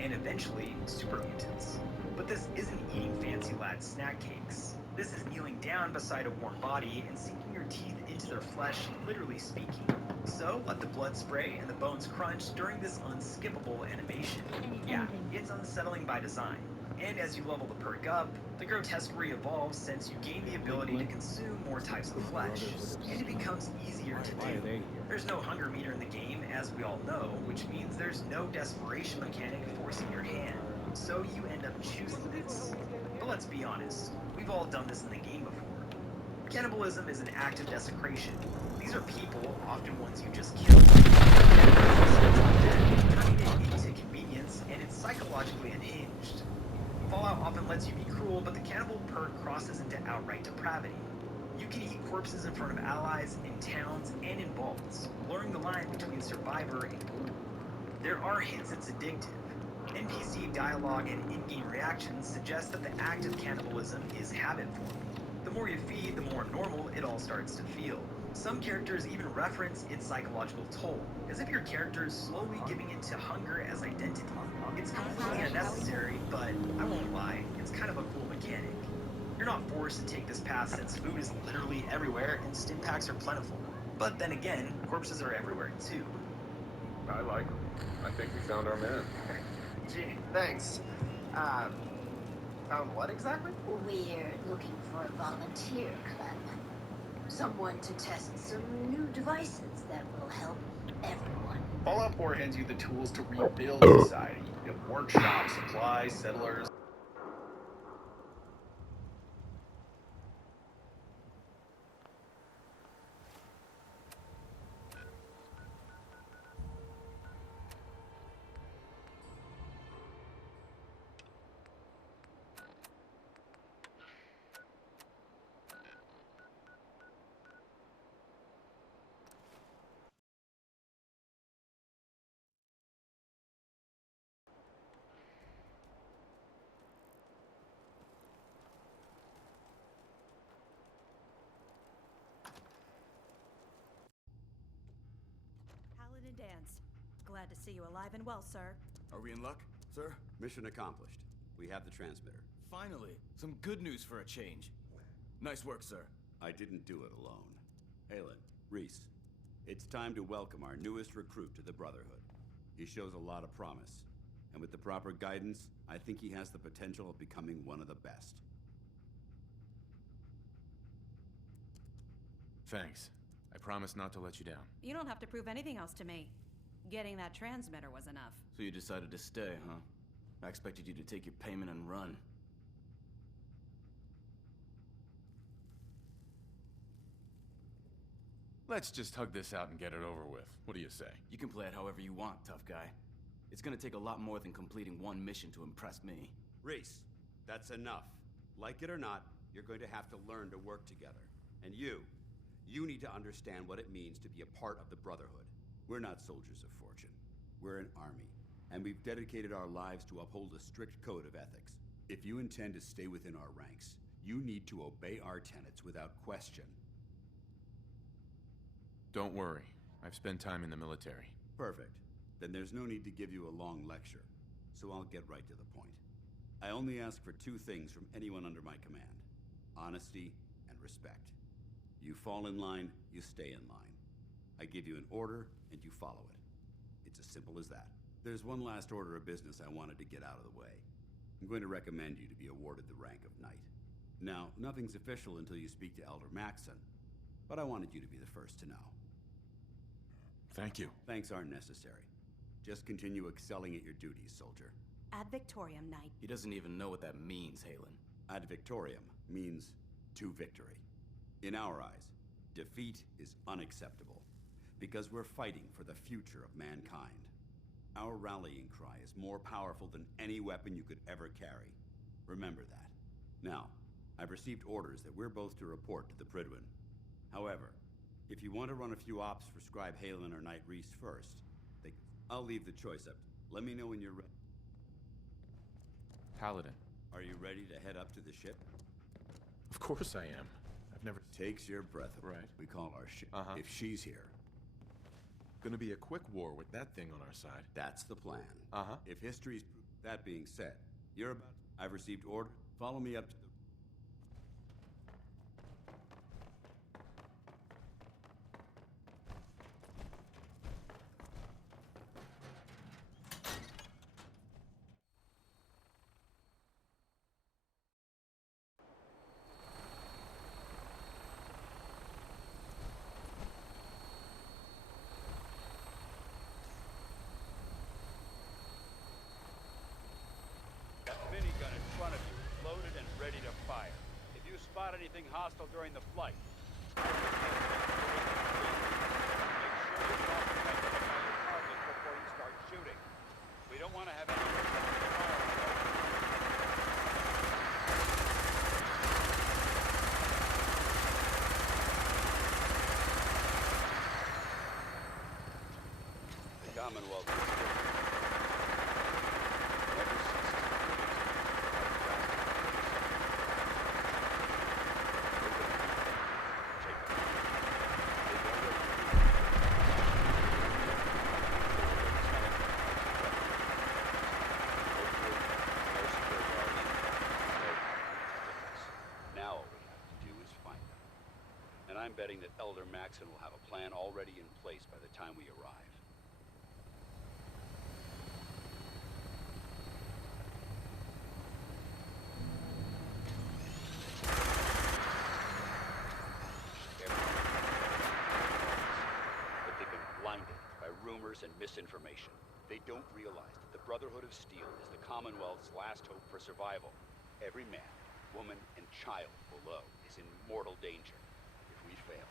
and eventually super mutants. But this isn't eating fancy lad snack cakes. This is kneeling down beside a warm body and sinking your teeth into their flesh, literally speaking. So let the blood spray and the bones crunch during this unskippable animation. Yeah, it's unsettling by design. And as you level the perk up, the grotesquerie evolves since you gain the ability to consume more types of flesh, and it becomes easier to do. There's no hunger meter in the game, as we all know, which means there's no desperation mechanic forcing your hand, so you end up choosing this. But let's be honest, we've all done this in the game before. Cannibalism is an act of desecration. These are people, often ones you just killed, turning it into convenience, and it's psychologically unhinged. Fallout often lets you be cruel, but the cannibal perk crosses into outright depravity. You can eat corpses in front of allies, in towns, and in vaults, blurring the line between survivor and ghoul. There are hints it's addictive. NPC dialogue and in-game reactions suggest that the act of cannibalism is habit-forming. The more you feed, the more normal it all starts to feel. Some characters even reference its psychological toll, as if your character is slowly giving into hunger as identity. It's completely unnecessary, but I won't lie, it's kind of a cool mechanic. You're not forced to take this path since food is literally everywhere and stim packs are plentiful. But then again, corpses are everywhere too. I like him. I think we found our man. Gee, thanks. Found what exactly? We're looking for a volunteer club. Someone to test some new devices that will help everyone. Fallout 4 hands you the tools to rebuild society. You have workshops, supplies, settlers. Paladin Dance. Glad to see you alive and well, sir. Are we in luck, sir? Mission accomplished. We have the transmitter. Finally, some good news for a change. Nice work, sir. I didn't do it alone. Halen, Reese, it's time to welcome our newest recruit to the Brotherhood. He shows a lot of promise, and with the proper guidance, I think he has the potential of becoming one of the best. Thanks. I promise not to let you down. You don't have to prove anything else to me. Getting that transmitter was enough. So you decided to stay, huh? I expected you to take your payment and run. Let's just hug this out and get it over with. What do you say? You can play it however you want, tough guy. It's gonna take a lot more than completing one mission to impress me. Reese, that's enough. Like it or not, you're going to have to learn to work together. And you need to understand what it means to be a part of the Brotherhood. We're not soldiers of fortune. We're an army, and we've dedicated our lives to uphold a strict code of ethics. If you intend to stay within our ranks, you need to obey our tenets without question. Don't worry. I've spent time in the military. Perfect. Then there's no need to give you a long lecture, so I'll get right to the point. I only ask for two things from anyone under my command: honesty and respect. You fall in line, you stay in line. I give you an order, and you follow it. It's as simple as that. There's one last order of business I wanted to get out of the way. I'm going to recommend you to be awarded the rank of Knight. Now, nothing's official until you speak to Elder Maxon, but I wanted you to be the first to know. Thank you. Thanks aren't necessary. Just continue excelling at your duties, soldier. Ad Victoriam, Knight. He doesn't even know what that means, Halen. Ad Victoriam means to victory. In our eyes, defeat is unacceptable, because we're fighting for the future of mankind. Our rallying cry is more powerful than any weapon you could ever carry. Remember that. Now, I've received orders that we're both to report to the Pridwin. However, if you want to run a few ops for Scribe Halen or Knight Reese first, I'll leave the choice up. Let me know when you're ready. Paladin. Are you ready to head up to the ship? Of course I am. I've never... Takes your breath away. Right. We call our ship. Uh-huh. If she's here. Gonna be a quick war with that thing on our side. That's the plan. Uh-huh. If history's... That being said, you're about... I've received order. Follow me up to the... Minigun in front of you, loaded and ready to fire. If you spot anything hostile during the flight, make sure you identify your target before you start shooting. We don't want to have any The Commonwealth is I'm betting that Elder Maxon will have a plan already in place by the time we arrive. But they've been blinded by rumors and misinformation. They don't realize that the Brotherhood of Steel is the Commonwealth's last hope for survival. Every man, woman, and child below is in mortal danger. If we fail,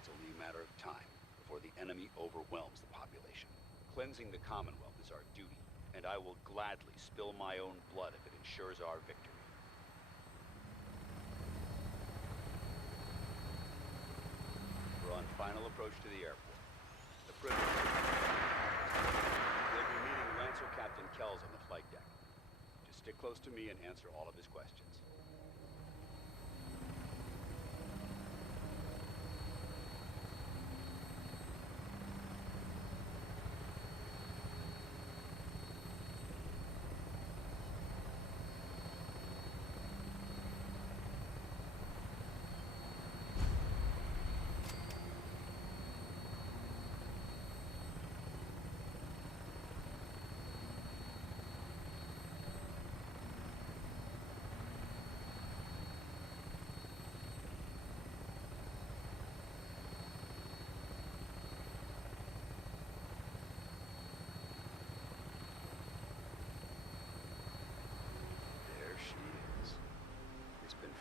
it's only a matter of time before the enemy overwhelms the population. Cleansing the Commonwealth is our duty, and I will gladly spill my own blood if it ensures our victory. We're on final approach to the airport. The prisoners will be meeting Lancer Captain Kells on the flight deck. Just stick close to me and answer all of his questions.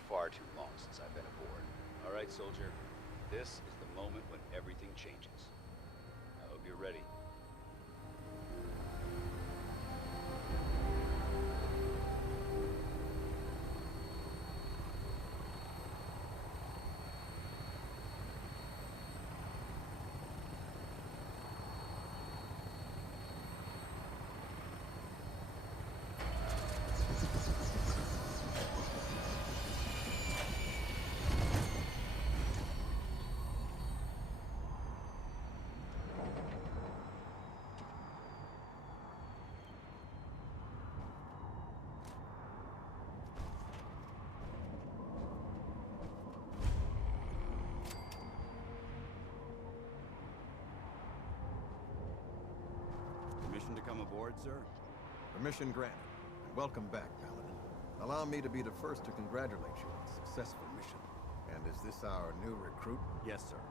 Far too long since I've been aboard. All right, soldier. This is the moment when everything changes. I hope you're ready. Permission to come aboard, sir? Permission granted. And welcome back, Paladin. Allow me to be the first to congratulate you on a successful mission. And is this our new recruit? Yes, sir.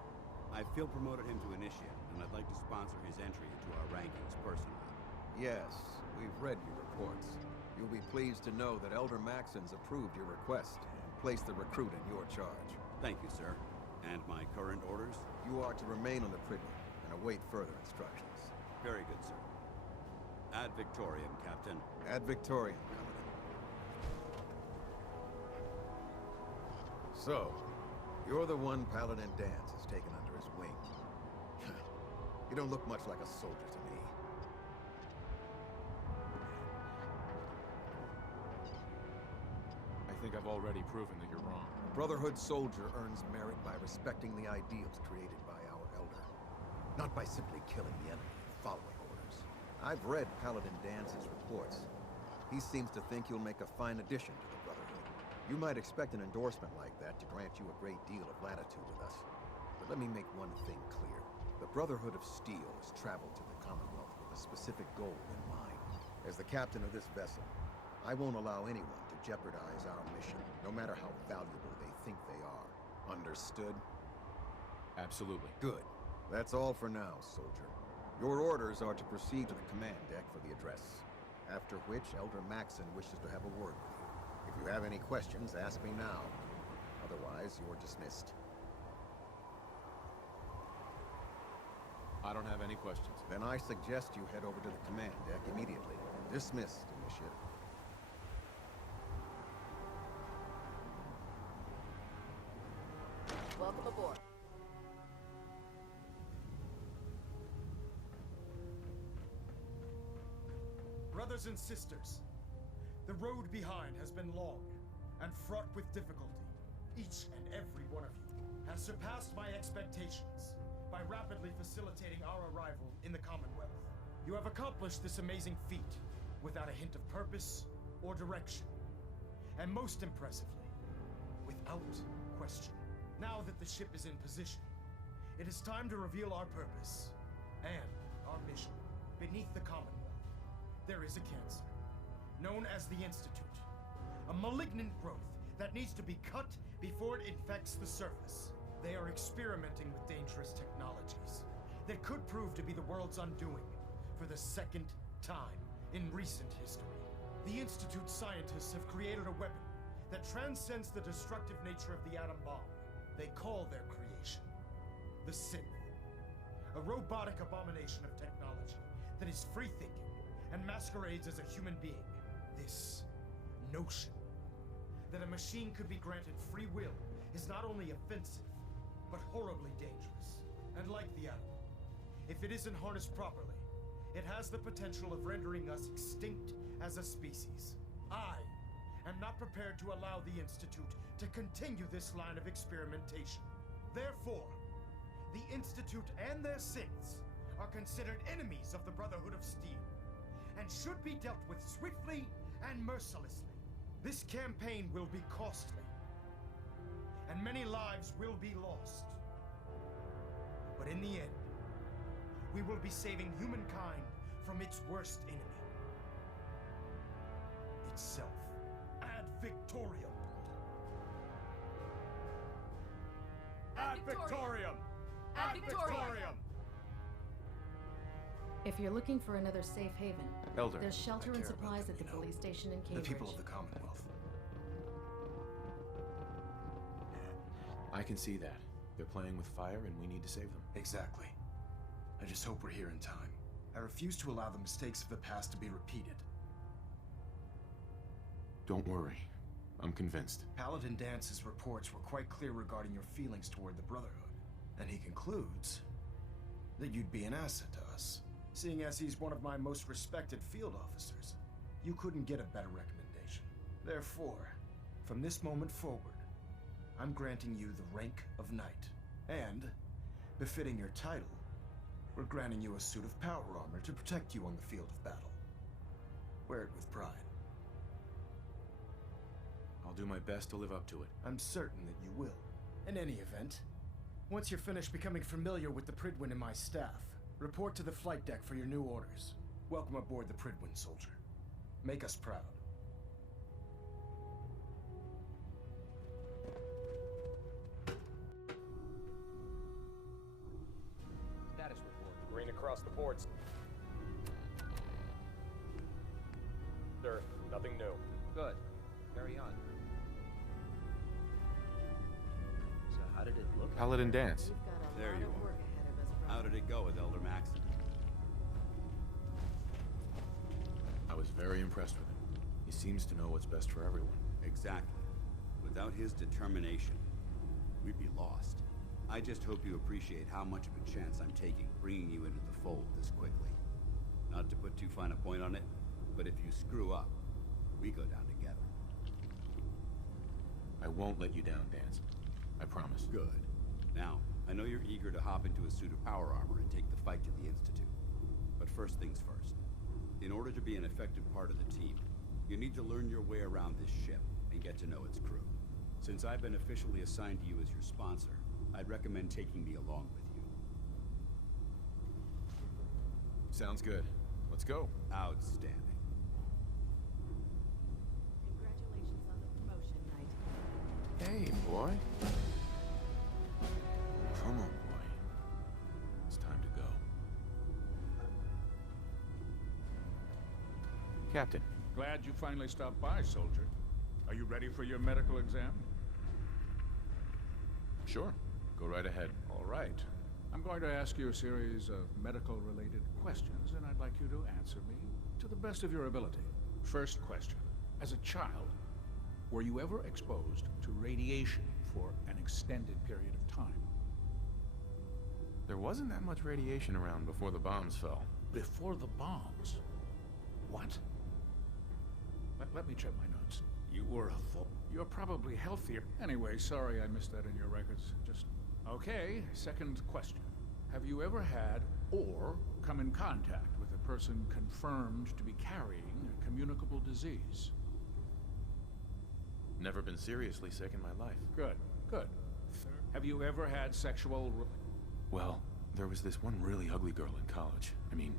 I feel promoted him to initiate, and I'd like to sponsor his entry into our rankings personally. Yes, we've read your reports. You'll be pleased to know that Elder Maxon's approved your request and placed the recruit in your charge. Thank you, sir. And my current orders? You are to remain on the Pridley and await further instructions. Very good, sir. Ad Victoriam, Captain. Ad Victoriam, Paladin. So, you're the one Paladin Danse has taken under his wing. You don't look much like a soldier to me. I think I've already proven that you're wrong. A Brotherhood soldier earns merit by respecting the ideals created by our Elder, not by simply killing the enemy and following orders. I've read Paladin Dance's reports. He seems to think you'll make a fine addition to the Brotherhood. You might expect an endorsement like that to grant you a great deal of latitude with us. But let me make one thing clear. The Brotherhood of Steel has traveled to the Commonwealth with a specific goal in mind. As the captain of this vessel, I won't allow anyone to jeopardize our mission, no matter how valuable they think they are. Understood? Absolutely. Good. That's all for now, soldier. Your orders are to proceed to the command deck for the address, after which Elder Maxon wishes to have a word with you. If you have any questions, ask me now. Otherwise, you're dismissed. I don't have any questions. Then I suggest you head over to the command deck immediately. Dismissed, Initiate. Welcome aboard. Brothers and sisters, the road behind has been long and fraught with difficulty. Each and every one of you has surpassed my expectations by rapidly facilitating our arrival in the Commonwealth. You have accomplished this amazing feat without a hint of purpose or direction. And most impressively, without question. Now that the ship is in position, it is time to reveal our purpose and our mission. Beneath the Commonwealth, there is a cancer, known as the Institute. A malignant growth that needs to be cut before it infects the surface. They are experimenting with dangerous technologies that could prove to be the world's undoing for the second time in recent history. The Institute scientists have created a weapon that transcends the destructive nature of the atom bomb. They call their creation the Synth, a robotic abomination of technology that is free-thinking and masquerades as a human being. This notion that a machine could be granted free will is not only offensive, but horribly dangerous. And like the atom, if it isn't harnessed properly, it has the potential of rendering us extinct as a species. I am not prepared to allow the Institute to continue this line of experimentation. Therefore, the Institute and their synths are considered enemies of the Brotherhood of Steel, and should be dealt with swiftly and mercilessly. This campaign will be costly, and many lives will be lost. But in the end, we will be saving humankind from its worst enemy. Itself. Ad Victoriam! Ad Victoriam! Ad Victoriam! If you're looking for another safe haven, Elder, there's shelter I and care about supplies them, at the you know. police station in The Cambridge. people of the Commonwealth. I can see that. They're playing with fire and we need to save them. Exactly. I just hope we're here in time. I refuse to allow the mistakes of the past to be repeated. Don't worry. I'm convinced. Paladin Dance's reports were quite clear regarding your feelings toward the Brotherhood. And he concludes that you'd be an asset to us. Seeing as he's one of my most respected field officers, you couldn't get a better recommendation. Therefore, from this moment forward, I'm granting you the rank of Knight. And, befitting your title, we're granting you a suit of power armor to protect you on the field of battle. Wear it with pride. I'll do my best to live up to it. I'm certain that you will. In any event, once you're finished becoming familiar with the Pridwin and my staff, report to the flight deck for your new orders. Welcome aboard the Pridwin, soldier. Make us proud. Status report. Green across the board. Sir, nothing new. Good. Carry on. So how did it look? Paladin Dance. We've got a There lot you of are. work ahead of us, How brother. did it go with Elder Maxon? I was very impressed with him. He seems to know what's best for everyone. Exactly. Without his determination, we'd be lost. I just hope you appreciate how much of a chance I'm taking bringing you into the fold this quickly. Not to put too fine a point on it, but if you screw up, we go down together. I won't let you down, Dance. I promise. Good. Now, I know you're eager to hop into a suit of power armor and take the fight to the Institute. But first things first. In order to be an effective part of the team, You need to learn your way around this ship and get to know its crew. Since I've been officially assigned to you as your sponsor, I'd recommend taking me along with you. Sounds good. Let's go. Outstanding. Congratulations on the promotion, Knight. Hey, boy. Come on, boy. It's time to go. Captain. Glad you finally stopped by, soldier. Are you ready for your medical exam? Sure. Go right ahead. All right. I'm going to ask you a series of medical-related questions, and I'd like you to answer me to the best of your ability. First question. As a child, were you ever exposed to radiation for an extended period of time? There wasn't that much radiation around before the bombs fell. Before the bombs? What? Let me check my notes. You were a fool. You're probably healthier. Anyway, sorry I missed that in your records. Just... Okay, second question. Have you ever had or come in contact with a person confirmed to be carrying a communicable disease? Never been seriously sick in my life. Good, good. Have you ever had sexual... Well, there was this one really ugly girl in college. I mean,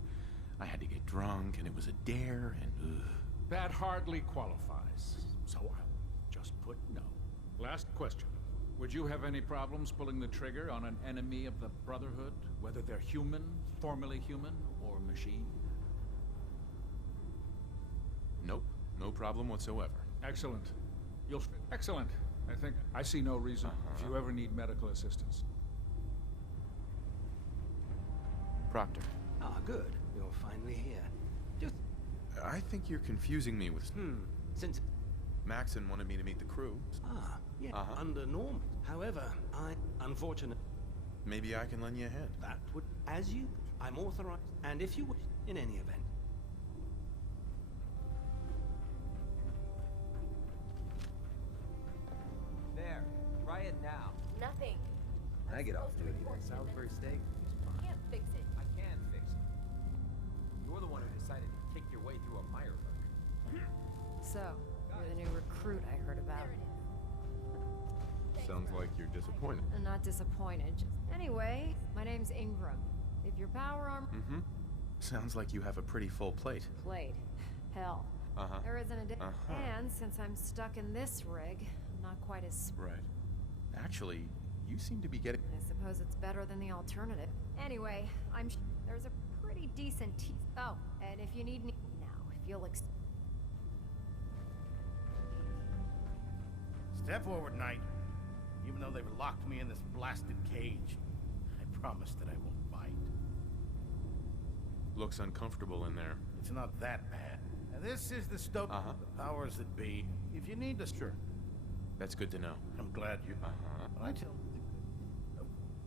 I had to get drunk, and it was a dare, and ugh. That hardly qualifies, so I'll just put no. Last question. Would you have any problems pulling the trigger on an enemy of the Brotherhood, whether they're human, formerly human, or machine? Nope. No problem whatsoever. Excellent. Excellent. I think I see no reason if you ever need medical assistance. Proctor. Ah, good. You're finally here. Just... I think you're confusing me with... Since... Maxon wanted me to meet the crew. Ah, yeah. Under norm. However, unfortunate... Maybe I can lend you a hand. That would... As you... I'm authorized. And if you wish, in any event. There. Try it now. Nothing. I get off duty. Salisbury steak. Can't fix it. I can fix it. You're the one who decided to kick your way through a mire hook. So, you're the new recruit I heard about. Sounds like you're disappointed. I'm not disappointed. Anyway, my name's Ingram. If your power armor... Sounds like you have a pretty full plate. Plate. Hell. There isn't a day. And since I'm stuck in this rig, I'm not quite as... Right. Actually, you seem to be getting... I suppose it's better than the alternative. Anyway, there's a pretty decent Oh, and if you need me... Now, if you'll Step forward, Knight. Even though they've locked me in this blasted cage, I promise that I won't bite. Looks uncomfortable in there. It's not that bad. Now, this is the stoke of the powers that be. If you need to... Sure. That's good to know. I'm glad you... But I tell...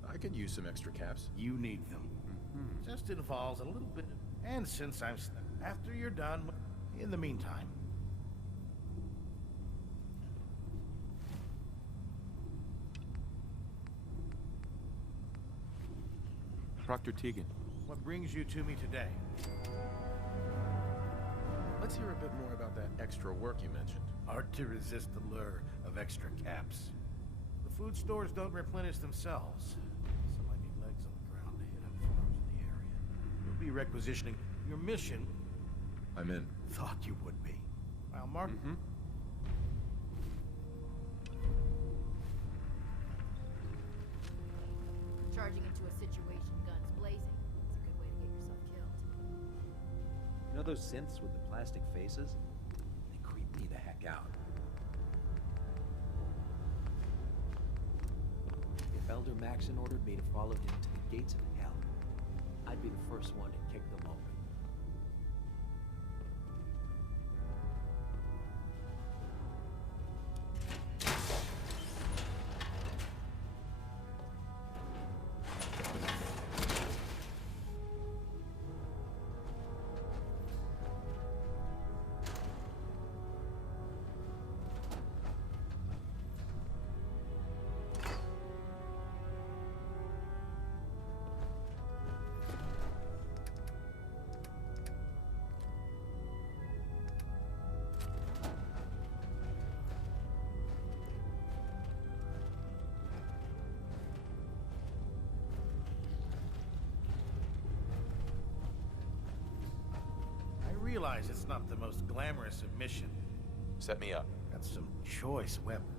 I could use some extra caps. You need them. Just involves a little bit... And since I'm... After you're done... In the meantime... Proctor Tegan. What brings you to me today? Let's hear a bit more about that extra work you mentioned. Hard to resist the lure of extra caps. The food stores don't replenish themselves, so I need legs on the ground to hit up farms in the area. You'll be requisitioning your mission. I'm in. Thought you would be. Well, Mark... Charging into a situation, guns blazing. It's a good way to get yourself killed. You know those synths with the plastic faces? They creep me the heck out. If Elder Maxon ordered me to follow him to the gates of hell, I'd be the first one to kick them open. realize it's not the most glamorous of missions. Set me up. Got some choice weapons.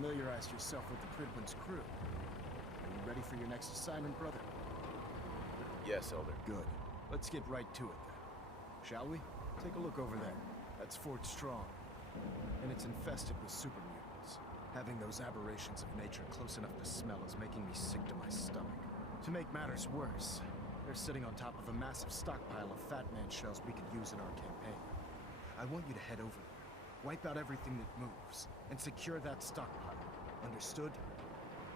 familiarized yourself with the Pridwin's crew. Are you ready for your next assignment, brother? Yes, Elder. Good. Let's get right to it then. Shall we? Take a look over there. That's Fort Strong. And it's infested with super mutants. Having those aberrations of nature close enough to smell is making me sick to my stomach. To make matters worse, they're sitting on top of a massive stockpile of Fat Man shells we could use in our campaign. I want you to head over there, wipe out everything that moves, and secure that stockpile. Understood?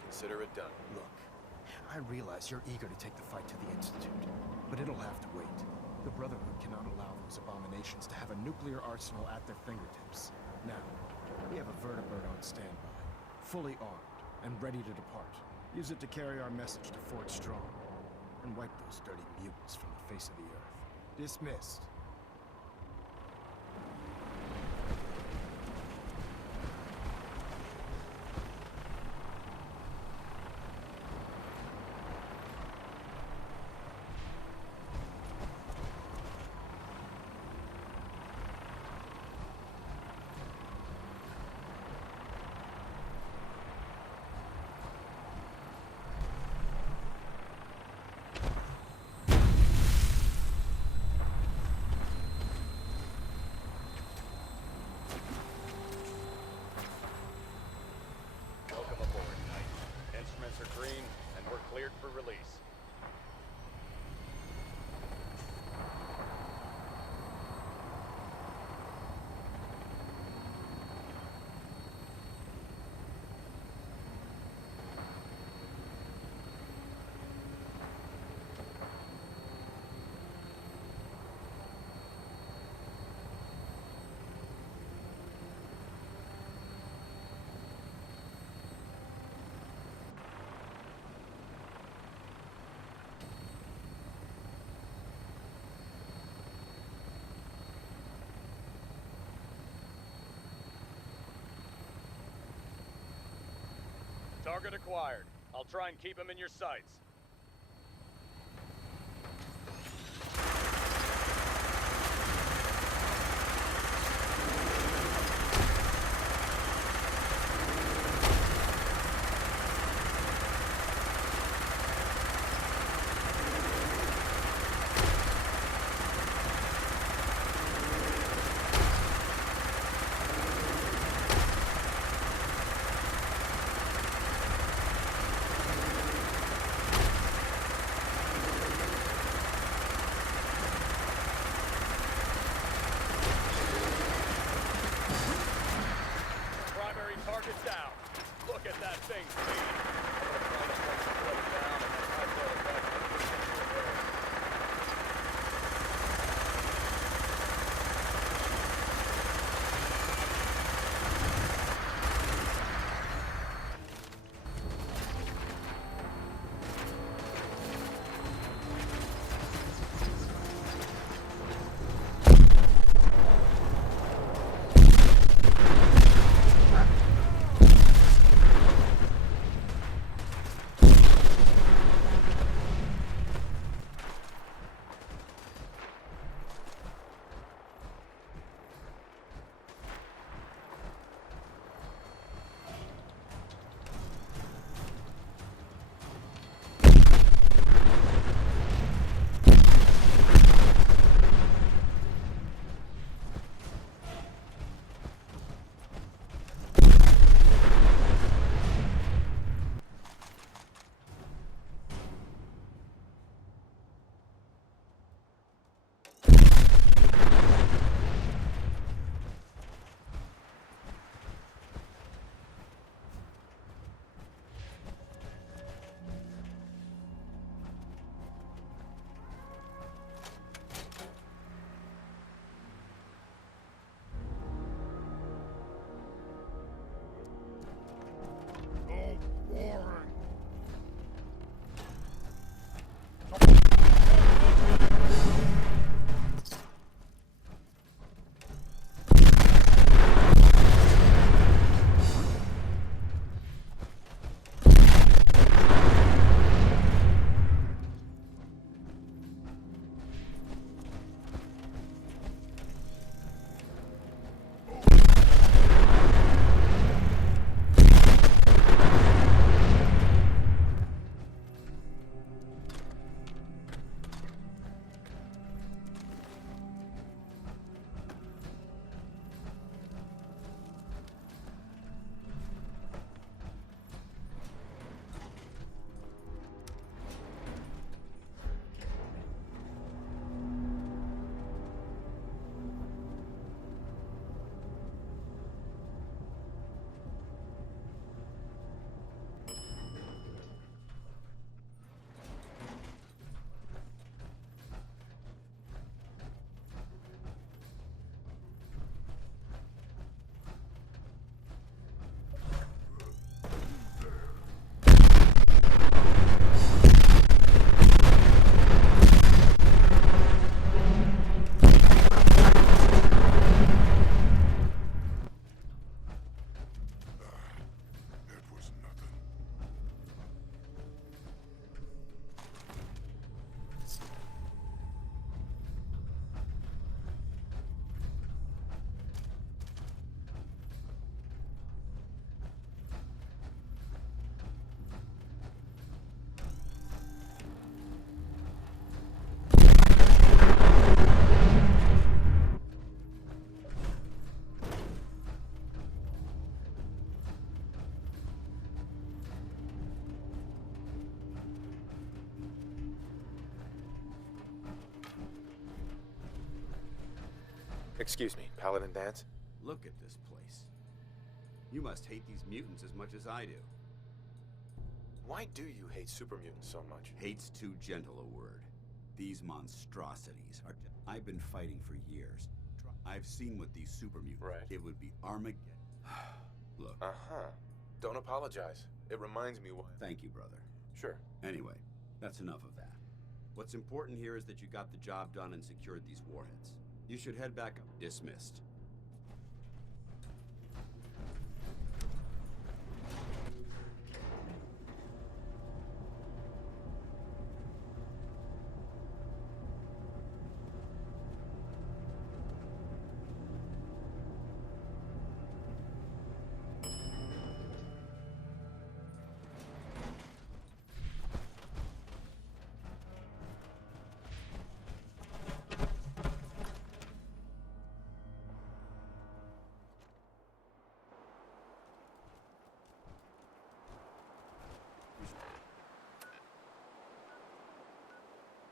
Consider it done. Look, I realize you're eager to take the fight to the Institute, but it'll have to wait. The Brotherhood cannot allow those abominations to have a nuclear arsenal at their fingertips. Now, we have a vertibird on standby, fully armed, and ready to depart. Use it to carry our message to Fort Strong, and wipe those dirty mutants from the face of the earth. Dismissed. Welcome aboard, Knight. Instruments are green, and we're cleared for release. Target acquired. I'll try and keep him in your sights. Excuse me, Paladin Dance? Look at this place. You must hate these mutants as much as I do. Why do you hate super mutants so much? Hate's too gentle a word. These monstrosities are... I've been fighting for years. I've seen what these super mutants... Right. It would be Armageddon. Look. Uh-huh. Don't apologize. It reminds me why... Thank you, brother. Sure. Anyway, that's enough of that. What's important here is that you got the job done and secured these warheads. You should head back up. Dismissed.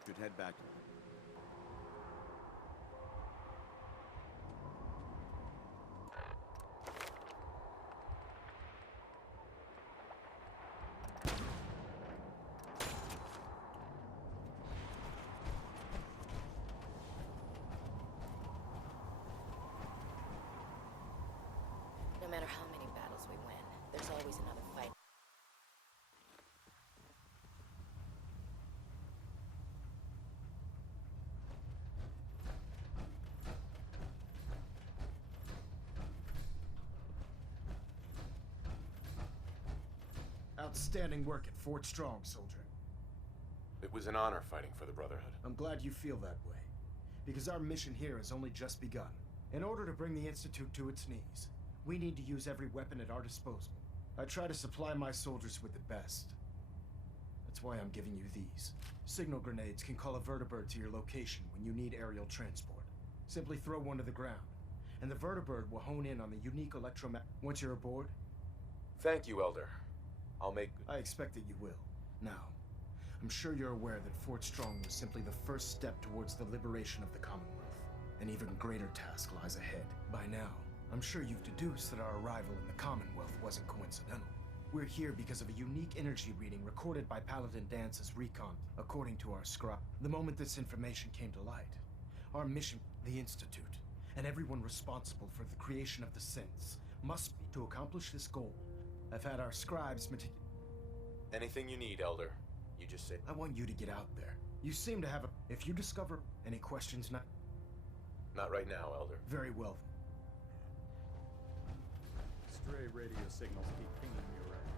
Should head back. No matter how many battles we win, there's always another fight. Outstanding work at Fort Strong, soldier. It was an honor fighting for the Brotherhood. I'm glad you feel that way, because our mission here has only just begun. In order to bring the Institute to its knees, we need to use every weapon at our disposal. I try to supply my soldiers with the best. That's why I'm giving you these. Signal grenades can call a vertibird to your location when you need aerial transport. Simply throw one to the ground, and the vertibird will hone in on the unique Once you're aboard... Thank you, Elder. I'll make... I expect that you will. Now, I'm sure you're aware that Fort Strong was simply the first step towards the liberation of the Commonwealth. An even greater task lies ahead. By now, I'm sure you've deduced that our arrival in the Commonwealth wasn't coincidental. We're here because of a unique energy reading recorded by Paladin Dance's recon, according to our scribe. The moment this information came to light, our mission, the Institute, and everyone responsible for the creation of the synths, must be to accomplish this goal. I've had our scribes Anything you need, Elder. You just say... I want you to get out there. You seem to have a... If you discover any questions, Not right now, Elder. Very well. Stray radio signals keep pinging me around.